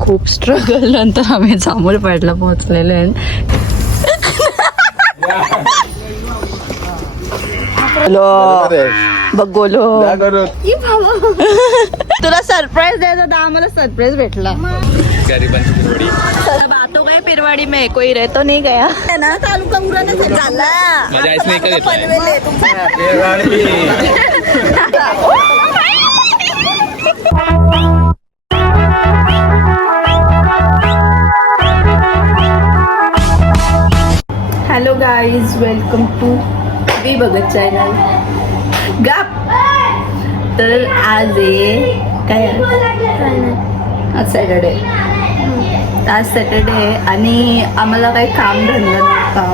खूप स्ट्रगल नंतर आम्ही जांभूळ पाडला पोहोचलेले आहे. बघोलो तुला सरप्राईज द्यायचा तर आम्हाला सरप्राईज भेटला. बातों गए पिरवाड़ी में कोई रह तो नहीं गया है ना. तालुका उराने से झाला. Hello guys, welcome to be बघत चॅनल. गाप. तर आज आहे काय, आज सॅटर्डे. आज सॅटर्डे आहे आणि आम्हाला काही कामधंदा नव्हता.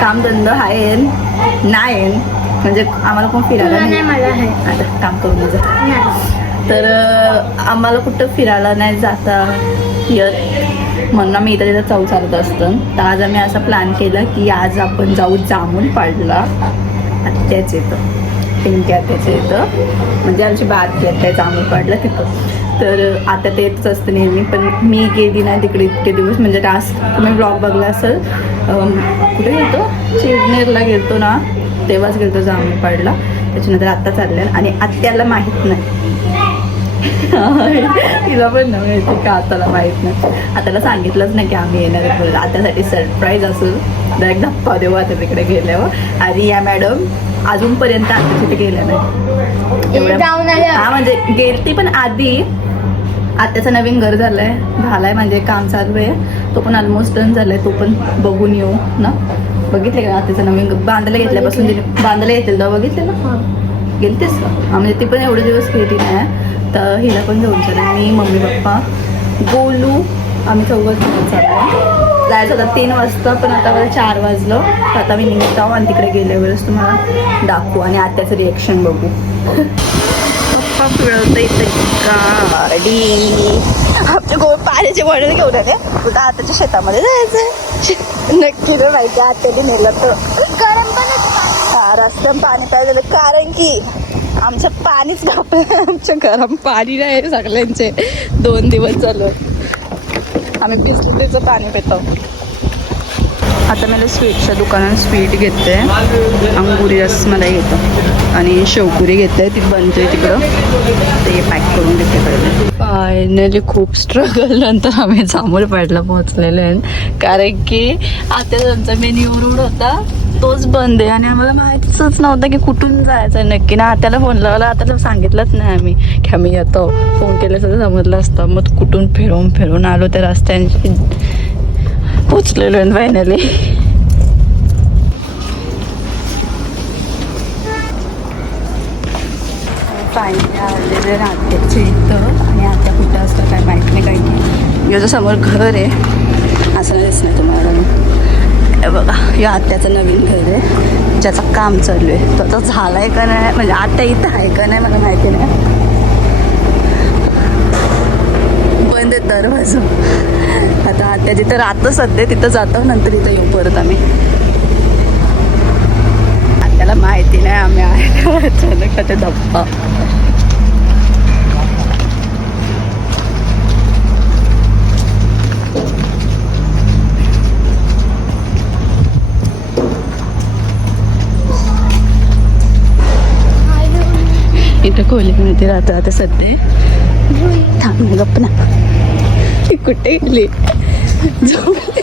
कामधंदा आहे नाही म्हणजे आम्हाला कोण फिरायला नाही. आता काम करून जा. तर आम्हाला कुठं फिरायला नाही जाता येत म्हणून आम्ही इथं तिथं चौ चालत असतं. तर आज आम्ही असा प्लॅन केला की आज आपण जाऊ जांभूळ पाडला. आत्याच येतं, पिंकी आत्याचं येतं, म्हणजे आमची बात आहे जांभूळ पाडला तिथं. तर आता ते येतच असतं नेहमी, पण मी गेली नाही तिकडे इतके दिवस. म्हणजे टास्क तुम्ही ब्लॉग बघला असेल, कुठे गेलतो, चिरनेरला गेलतो ना, तेव्हाच गेलतो जांभूळ पाडला. त्याच्यानंतर आत्ता चाललं आणि आत्याला माहीत नाही. तिला पण नाही माहिती का, आताला माहीत नाही. आताला सांगितलंच नाही की आम्ही येणार आहे. आतासाठी सरप्राईज असेल तर एक धप्पा देऊ आता तिकडे गेल्यावर. आणि या मॅडम अजूनपर्यंत आता तिथे गेल्या नाही एवढ्या. हा म्हणजे गेलती पण आधी. आत्याचं नवीन घर झालंय म्हणजे काम चालू आहे. तो पण ऑलमोस्ट डन झालाय. तो पण बघून येऊ ना. बघितले का आत्याचं नवीन बांधायला घेतल्यापासून बांधायला येतील तेव्हा बघितले ना. गेलतेस का? म्हणजे ती पण एवढे दिवस गेली नाही. तर हिला पण घेऊन चालेल. मी, मम्मी, पप्पा, गोलू, आम्ही चौघं चाललो. जायचं होतं 3 वाजता, पण आता मला 4 वाजलं. तर आता मी निघत आहो आणि तिकडे गेल्यावरच तुम्हाला दाखवू आणि आत्याचं रिॲक्शन बघू. पप्पा फिरवतं इथं गाडी. आमच्या पाण्याची बॉटल घेऊन आले. कुठं आताच्या शेतामध्ये जायचं नक्की ना माहिती. आत्याने नेलं तर गरम पण रस्त्यात पाणी काय झालं, कारण की आमचं पाणीच आमच्या गरम पाणी नाही सगळ्यांचे. 2 दिवस झालं आम्ही बिस्किटीचं पाणी पितो. आता मला स्वीटच्या दुकानात स्वीट घेते. अंगुरी रसमलाई घेतो आणि शेवपुरी घेते. ती बनते तिकडं, ते पॅक करून घेते पहिले. फायनली खूप स्ट्रगल नंतर आम्ही जांभूळ पाडला पोहोचलेले आहे. कारण की आता त्यांचा मेन्यू रोड होता तोच बंद आहे आणि आम्हाला माहितीच नव्हतं की कुठून जायचं नक्की ना. त्याला फोन लावला, आता सांगितलंच नाही आम्ही की आम्ही येतो. फोन केल्याचं समजलं असतं. मग कुठून फिरून आलो त्या रस्त्यांची पोचलेलो आहे फायनली. फायनली आलेले रात्याचे इथं. आणि आता कुठं असतं काय माहीत नाही. काही याच्या समोर घर आहे असं नाही दिसणार तुम्हाला. बघा, या आत्याचं नवीन घर आहे ज्याचं काम चालू आहे. तो आता झाला आहे का नाही, म्हणजे आत्या इथं आहे का नाही मला माहिती नाही. बंद आहे दरवाजा. आता आत्या जिथं राहतं सध्या तिथं जातो, नंतर इथं येऊ परत आम्ही. आत्याला माहिती नाही आम्ही आहे. अचानक का ते धप्पा. इथं खोलीमध्ये राहतं आता सध्या. थांब गप्प ना, कुठे गेली झोपली.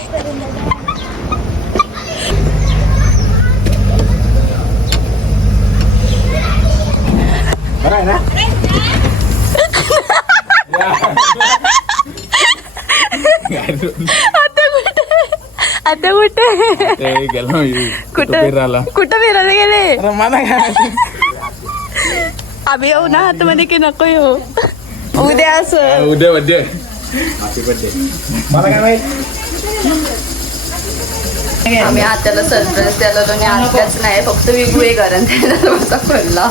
आता कुठं फिरायला गेले. आम्ही येऊ ना आतमध्ये की नको येऊ. उद्या असं उद्या बड्डे. आम्ही आत्याला सरप्राईज द्यायला आणि आत्याच नाही फक्त विभू आहे कारण त्याला माझा पडला.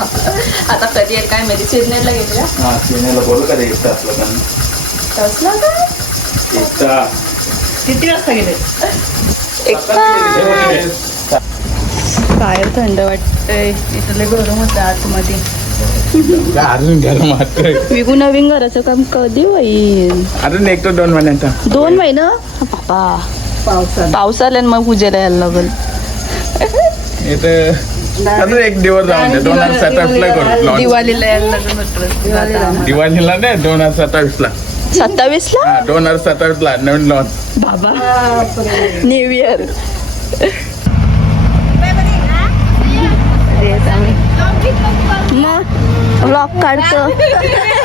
आता कधी आहे काय माहिती. चिरनेरला गेल्या बोल का किती वाजता गेले. बाहेर थंड वाटतंय. इथले गरम होतं आतमध्ये. अजून गरम वाटतंय. विकू नवीन घराचं काम कधी होईल? अजून एक तो 2 महिन्याचा. 2 महिने बाबा. पाऊस आला मग पूजेला यायला लागल. अजून एक दिवस जाऊन दे. 2027 करू. दिवाळीला यायला लागल. दिवाळीला नाही 2027 27 ला 2027 नवीन लॉन्च. बाबा न्यू इयर. मग ब्लॉग काढतो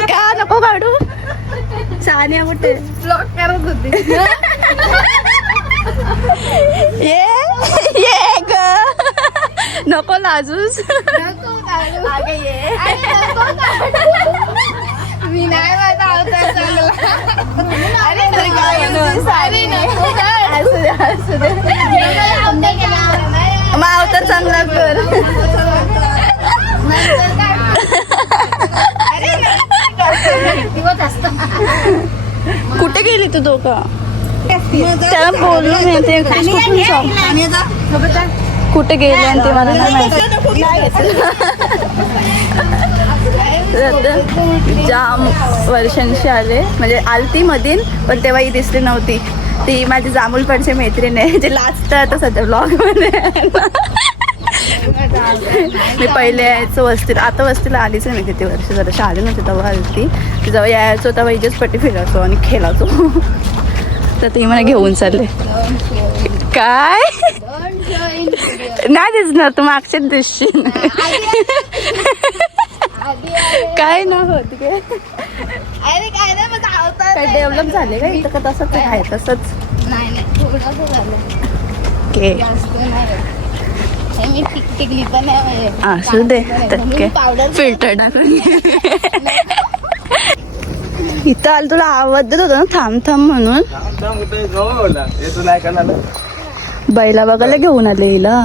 का नको काढू? सानिया कुठे ब्लॉग करत होती. ये ग नको लाजूस. मी नाही माझा अवतार चांगला. मग अवतार चांगला कर. कुठे गेली तू दोघं? त्याला बोललो नाही ते कुठे गेले आणि ते मला नाही माहिती. जाम वर्षांशी आले म्हणजे आलती मधीन पण तेव्हा ही दिसली नव्हती. ती माझी जांभूळपणची मैत्रीण आहे जे लास्ट आता सध्या ब्लॉग मध्ये. मी पहिले यायचो वस्तीला. आता वस्तीला आलीच नाही किती वर्ष जरा आली नव्हती तेव्हा आलती. जेव्हा यायचो तेव्हा इजेच पट्टी फिरायचो आणि खेळायचो. तर ती मला घेऊन चालले. काय नाही दिसणार तू मागच्याच दिसशील. काय ना होत काय काय डेव्हलप झाले का इथं का तसंच आहे तसंच. मी टिकली पण नाही असू दे फिल्टर टाकून. इथं आलं तुला आवाज देत होता ना थांब थांब म्हणून. बैला बघायला घेऊन आले हिला.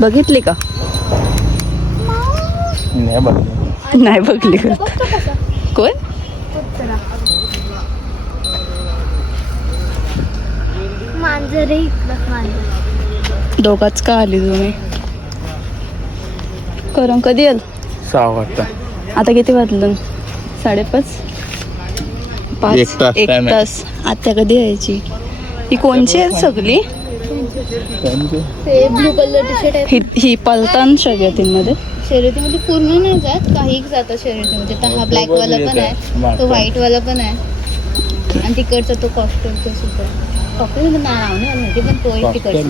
बघितली का? नाही बघली. कोण दोघाच का आली तुम्ही? करून कधी आल? 6 वाजता. आता किती वाजलं? 5:30 5 एक तास. आता कधी यायची? ही कोणची आहे सगळी? ब्लू कलर टी शर्ट आहे. ही पलतान शर्यतींमध्ये शर्यतीमध्ये पूर्ण नाही जात काही जातात शर्यतीमध्ये. तर हा ब्लॅक वाला पण आहे तो व्हाईट वाला पण आहे आणि तिकडचा तो कॉस्ट्यूम तो सुद्धा कॉस्ट्यूम नाव नाही माहिती पण तो एक तिकडचा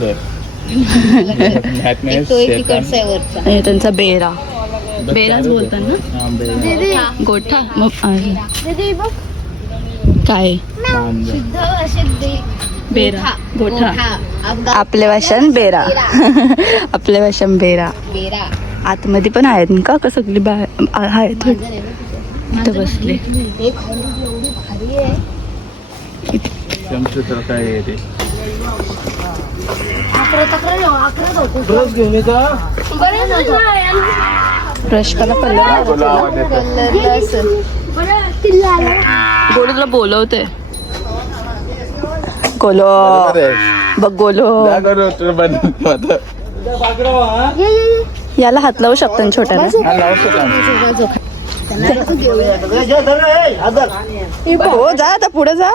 तो एक तिकडचा आहे वरचा. आणि त्यांचा बेरा बेराच बोलतात ना गोठा. मग काय शुद्ध असे बेरा गोठा. आपल्या भाषण बेरा. आपल्या भाषण बेरा. बेरा आतमध्ये पण आहेत का का सगळी आहेत इथं बसले. भारी आहे. ब्रश कला कलर गोलू तुला बोलवते. गोलो बघ गोलो. याला हात लावू शकतो छोट्याला. हो जा आता पुढे जा.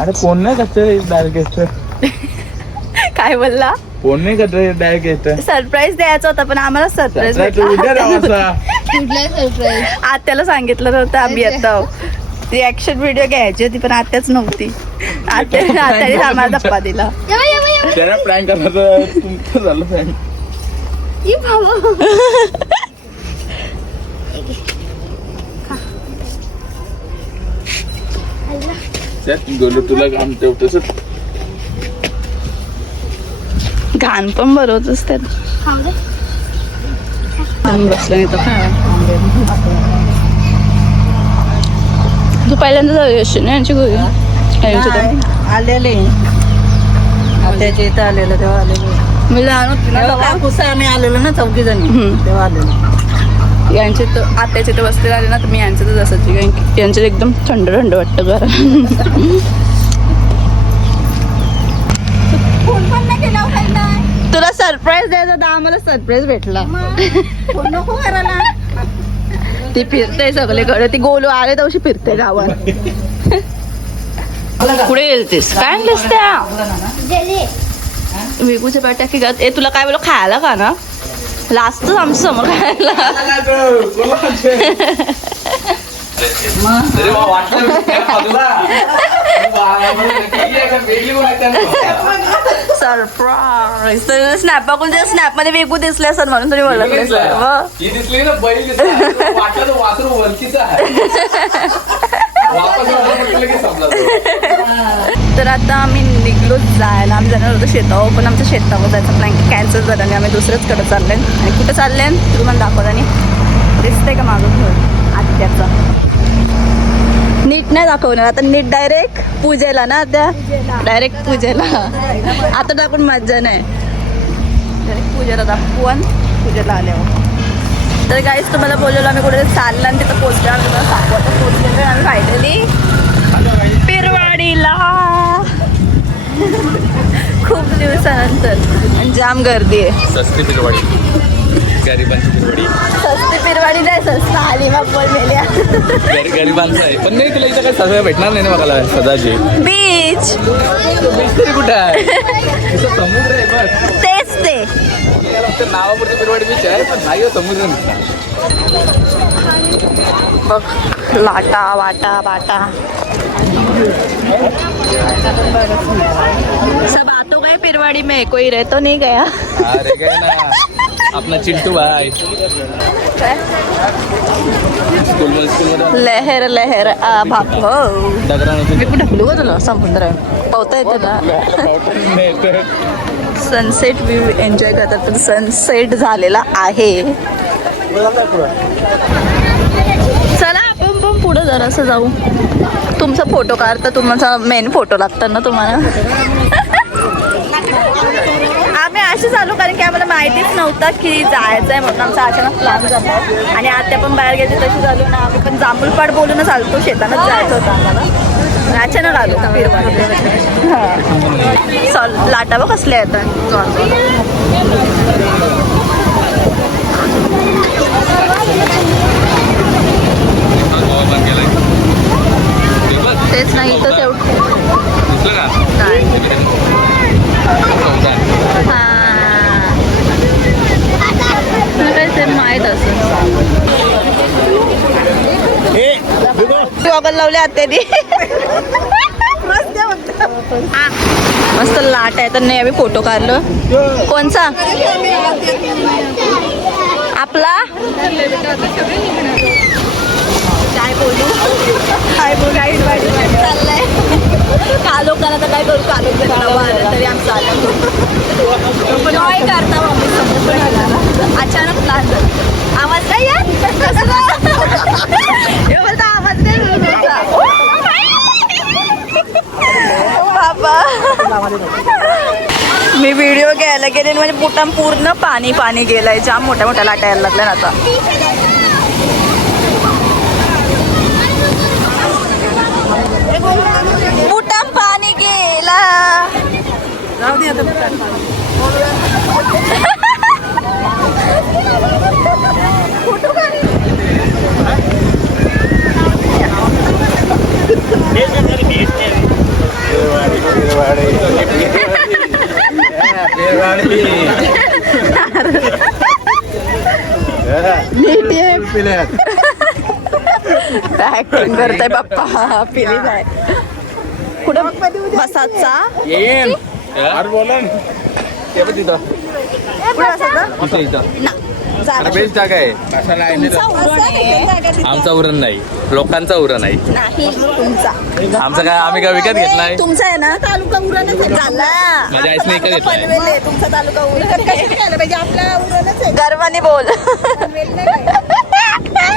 अरे फोन नाही करत डायरेक्ट. काय बोलला? फोन नाही करत डायरेक्ट. सरप्राईज द्यायचा होता पण आम्हाला सरप्राईज कुठला सरप्राईज? आत्याला सांगितलं नव्हतं आम्ही आता रिॲक्शन व्हिडिओ घ्यायची होती पण आत्याच नव्हती. आत्याने आम्हाला धप्पा दिला. त्याला प्रँक करायचं तुमचं झालं प्रँक. गोलू तुला काम तेवढंच घाण पण बरोबरच त्यात बसलं नाही तर. तू पहिल्यांदा जाऊ असशील ना यांची घरी? आलेले त्याच्या इथं आलेलं तेव्हा आलेले. मी लहान होती ना काकुसा आम्ही आलेलो ना 4 जणी तेव्हा आलेलो. यांचे तर आत्याचे तर बसलेले आले ना तर मी यांचं तर जसंच आहे. कारण की यांचं एकदम थंड थंड वाटतं घर. तुला सरप्राईज द्यायचा तर आम्हाला सरप्राईज भेटला. नको करायला. ती फिरते सगळीकडे. ती गोलू आले तवशी फिरते गावात. पुढे गेलतीस काय आणलीस त्या वेगूच्या पाट्या की ए तुला काय बोल खायला का ना लास्ट आमच्या समोर खायला. सरप्राईज. स्नॅप बघून स्नॅप मध्ये वेगू दिसले असं म्हणून तुम्ही ओळखले तर आता आम्ही निघलोच जायला. आम्ही जाणार होतो शेतावर पण आमच्या शेतावर जायचं प्लॅन कॅन्सल झालं आणि आम्ही दुसरंच कडे चाललोय. आणि कुठं चालले तुम्हाला दाखवत आणि दिसतंय का मागं घर आत्याचं. नीट नाही दाखवणार आता. नीट डायरेक्ट पूजेला ना त्या डायरेक्ट पूजेला. आता टाकून मज्जा नाही. डायरेक्ट पूजेला दाखवू आणि पूजेला आल्यावर. तर गाईच तुम्हाला बोललेलो आम्ही कुठे चाललं आणि तिथं पोचलो. आम्ही तुम्हाला सांगू आता पोचलेलो आम्ही फायनली पिरवाडीला. खूप दिवसानंतर आणि जाम गर्दी आहे. सस्ती पिरवाडी गरिबांची पिरवाडी. सस्ती पिरवाडी नाही स्वस्त अलिबाग बोललेल्या. गरिबांचं आहे पण नाही तुला इथं काही सगळं भेटणार नाही ना बघायला सदाची. बीच बीच तरी कुठं आहे इथं समुद्र आहे बस. तेच ते नावापुरती पिरवाडी बीच आहे पण नाही समुद्र नसता. बघ लाटा वाटा बाटा सब आतो गए पिरवाड़ी में कोई रह तो नहीं गया. अरे काय ना अपना चिंटू भाई स्कूल लहर लहर आ बापो. मी कुठे ढकलू का तुला समुद्र पोहता येते ना. सनसेट व्ह्यू एन्जॉय करतात पण सनसेट झालेला आहे. चला आपण पण पुढे जरासं जाऊ. तुमचा फोटो काढता तुमचा मेन फोटो लागतात ना तुम्हाला. आम्ही असे चालू कारण की आम्हाला माहितीच नव्हतं की जायचं आहे म्हणून आमचा अचानक प्लॅन झाला. आणि आत्या पण बाहेर गेली तशी झालो ना. आम्ही पण जांभूळपाड बोलूनच आलतो. शेतानंच जायचं होतं आम्हाला. अचानक आलो फिरवायला. हां चल लाटा बघ कसल्या येतात. तेच नाही तर तेवढं ते माहीत असेल. गॉगल लावले आत्यानी. मस्त लाट आहे तर नाही आम्ही फोटो काढलो. कोणचा आपला काय बोलू काय बोलू चाललंय. कालो करा तर काय करू. कालो तरी आमचं आलं पण काय करता अचानक प्लॅन झाला. आवाज काय बोलता आवाज नाही बाबा. मी व्हिडिओ घ्यायला गेले म्हणजे पोटाम पूर्ण पाणी पाणी गेलंय. जाम मोठ्या मोठ्या लाटा यायला लागल्या आता. पोटाम पाणी गेला. जाऊ दे ऍक्टिंग करताय बाप्पा. पिली जाय कुठं बसाचा येईन यार बोला ना ते पण तिथं तिथं इथं बेस्ट जागा आहे. आमचा उरण नाही लोकांचा उरण आहे. नाही तुमचा आमचा काय आम्ही काय विकत घेतलाय. तुमचा आहे ना तालुका उरणच आहे. झाला माझ्या आईने विकत घेतलाय. पनवेल आहे तुमचा तालुका उरण. पाहिजे आपला उरणच आहे. गर्वाने बोल.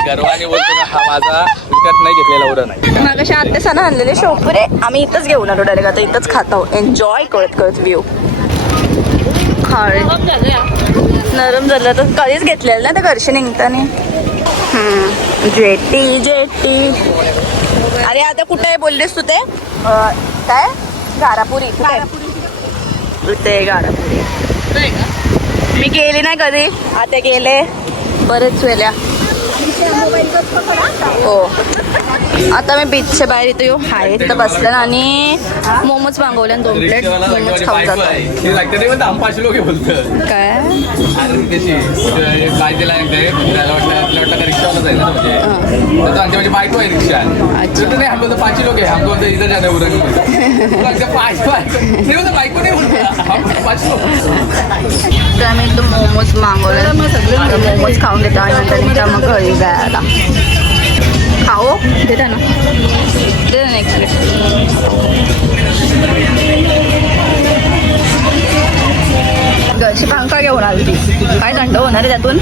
गर्वाने बोलतो का हा माझा विकत नाही घेतलेला उरण आहे. मागाशी आत्या सण आणलेले शोपुरे आम्ही इथंच घेऊन आलो डायरेक्ट. आता इथंच खातो एन्जॉय करत करत व्ह्यू. खाळे नरम झालं तर कधीच घेतलेलं ना त्या घरशी निघताना. Jetty jetty. अरे आता कुठे बोललीस तू ते काय गारापुरी ते गारापुरी. मी गेली नाही कधी, आता गेले बरेच वेळा. हो आता मी बीचच्या बाहेर इथे येऊ हाय तर बसलं आणि मोमोज मागवले 2 प्लेट मोमोज खाऊन जातो. हम 5 लोक बोलतं काय काय तिला वाटतं रिक्षावाला जाईल ना म्हणजे माझी बायको आहे रिक्षा. अच्छा. नाही हम बोलतो 5 लोक आहे हम बोलतो इथं जाणं उरण बायको नाही बोलतो हम 5 लोक. तर आम्ही एकदम मोमोज मागवले. आता मोमोज खाऊन घेतो आणि नंतर मग घरी जायला. खाओ देता ना, दे ना 1 प्लेट. घरची पंखा घेऊन आली ती, काय थंड होणार आहे त्यातून.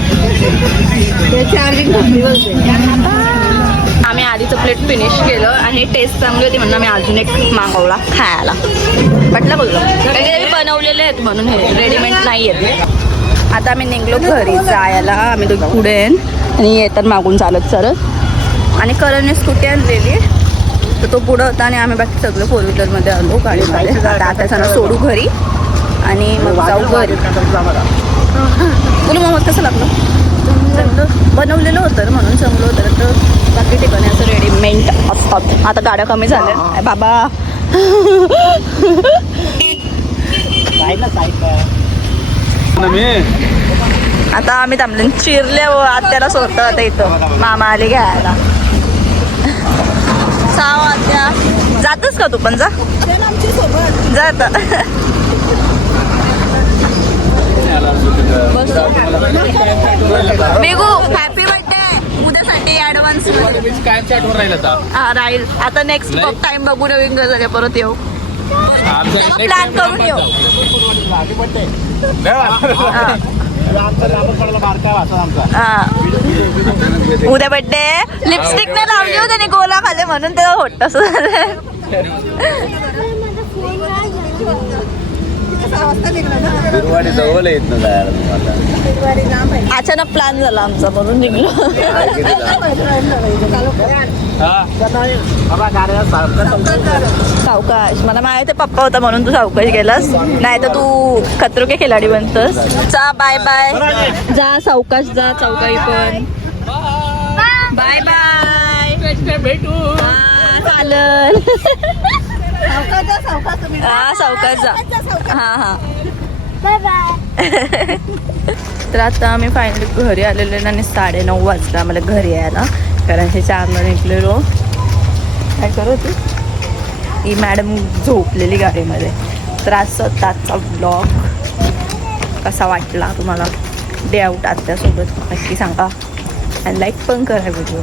आम्ही आधीचं प्लेट फिनिश केलं आणि टेस्ट चांगली होती म्हणून आम्ही अजून एक मागवला खायला. म्हटलं बोललो कारण की ते बनवलेले आहेत म्हणून हे रेडीमेड नाही आहेत. आता आम्ही निघलो घरी जायला. आम्ही दोघी पुढे आहे आणि येतात मागून चालत आणि करणने स्कूटी आणलेली तर तो पुढं होता आणि आम्ही बाकी सगळं 4 व्हीलरमध्ये आलो गाडीमध्ये. आता त्यांना सोडू घरी आणि मग जाऊ घरी. बोलू मोमोज कसं लागलं? चांगलं बनवलेलं होतं म्हणून चांगलं होतं. तर बाकी ठिकाणी असं रेडीमेड असतात. आता गाड्या कमी झाल्या बाबा. आता आम्ही थांबले चिरल्या आत्याला सोडतो. आता इथं मामा आले घ्यायला. साव आत्या जातच का तू पण? जा जात मेघू हॅपी बर्थडे उद्यासाठी ऍडव्हान्स कायमच्या आठवण राहील आता. राहील. आता नेक्स्ट टाइम बघू नवीन घर परत येऊ प्लॅन करून येऊ. उद्या बड्डे लिपस्टिक नाही लावली हो त्याने गोला खाले म्हणून त्याला होत तसं झालं. अचानक प्लॅन झाला आमचा म्हणून निघलो. सावकाश मला माहिती पप्पा होता म्हणून तू सावकाश गेलास, नाही तर तू खतरो के खिलाडी बनतस. जा बाय बाय. जा सावकाश जा चौकाई पण. बाय बाय भेटू. चालेल हा सावकाश जा. हा हा बाय बाय. तर आता आम्ही फायनली घरी आलेलो आणि 9:30 वाजता आम्हाला घरी यायला. कारण हे 4ला निघलेलो. काय करत होती ही मॅडम झोपलेली गाडीमध्ये. तर आजचा ब्लॉग कसा वाटला तुम्हाला? डे आउट आत्यासोबत नक्की सांगा आणि लाईक पण करा व्हिडिओ.